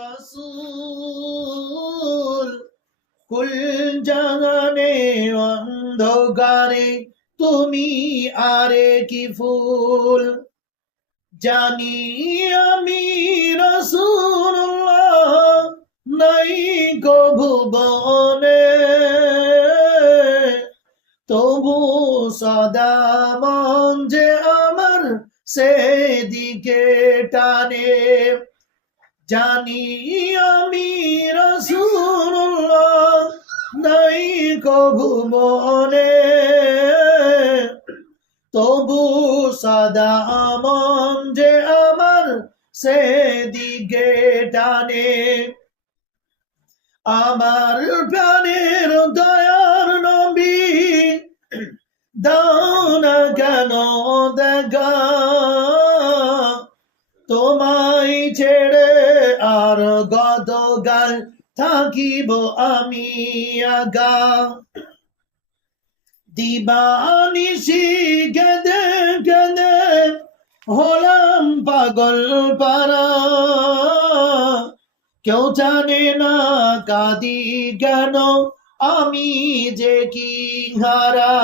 রাসূল কুল জাহানে অন্ধকারে তুমি আরে কি ফুল জানি আমি রাসূলুল্লাহ নাই গো ভুবনে তবু সদা মন যে আমার সেদিকে টানে জানি আমি রাসূলুল্লাহ নাই কভু মনে তবু সদা মন যে আমার সেদিকে টানে আমার প্রাণের দয়ার নবী দাও না কেন দেখা তোমায় ছেড়ে আর গতকাল থাকিব আমি আগা দিবানিশি কেঁদে কেঁদে হলাম পাগল পারা কেউ জানে না কাঁদি কেন আমি যে কি হারা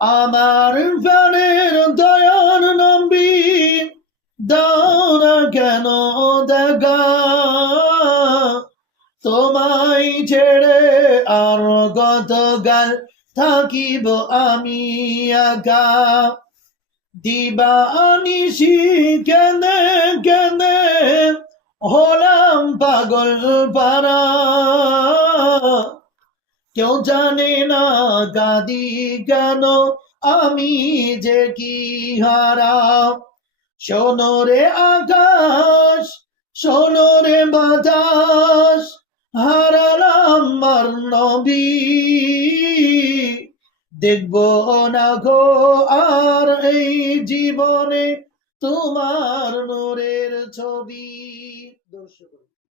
আমার প্রাণের দয়ার নবী দাও না কেন দেখা তোমায় ছেড়ে আর গতকাল থাকিব আমি একা দিবানিশি কেঁদে কেঁদে হলাম পাগল পারা কেউ জানে না কাঁদি কেন আমি যে কি হারা শোনো রে আকাশ শোনো রে বাতাস হারালাম আমার নবী দেখবো না গো আর এই জীবনে তোমার নূরের ছবি। দর্শক